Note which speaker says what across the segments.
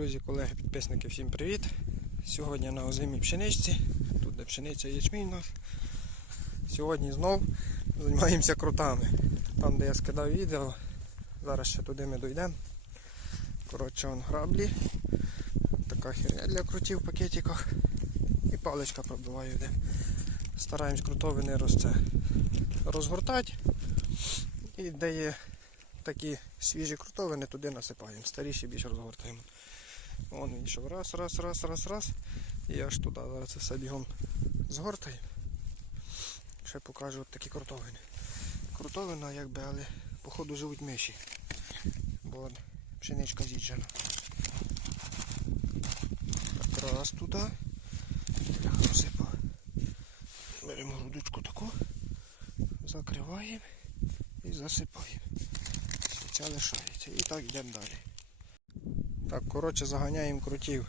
Speaker 1: Друзі, колеги, підписники, всім привіт! Сьогодні на озимій пшеничці. Тут де пшениця ячмінь нас. Сьогодні знов займаємося крутами. Там, де я скидав відео, зараз ще туди ми дійдемо. Коротше, он граблі. Така херня для крутів в пакетиках. І паличка пробиваю де. Стараємось крутовини розце розгортати. І де є такі свіжі крутовини, туди насипаємо. Старіші більше розгортаємо. Вон він йшов раз, раз, раз, раз, раз. І аж туди зараз це все бігом згортаємо. Ще покажу от такі крутовини. Крутовина якби, але походу живуть миші. Бо пшеничка з'їджена. Так раз туди. Розсипав. Беремо грудочку таку, закриваємо і засипаємо. Ця лишається. І так йдемо далі. Так, коротше, заганяємо крутів.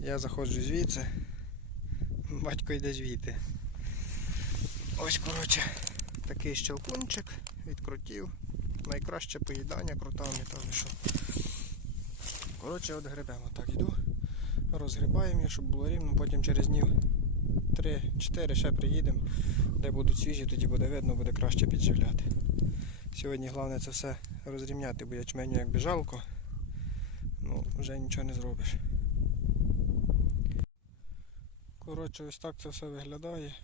Speaker 1: Я заходжу звідси. Батько йде звідти. Ось, коротше, такий щелкунчик від крутів. Найкраще поїдання крутами там що. Коротше, от гребемо. Так, йду. Розгрібаємо її, щоб було рівно, потім через днів 3-4 ще приїдемо. Де будуть свіжі, тоді буде видно, буде краще підживляти. Сьогодні головне це все розрівняти, бо ячменю якби жалко. Ну, вже нічого не зробиш. Коротше, ось так це все виглядає.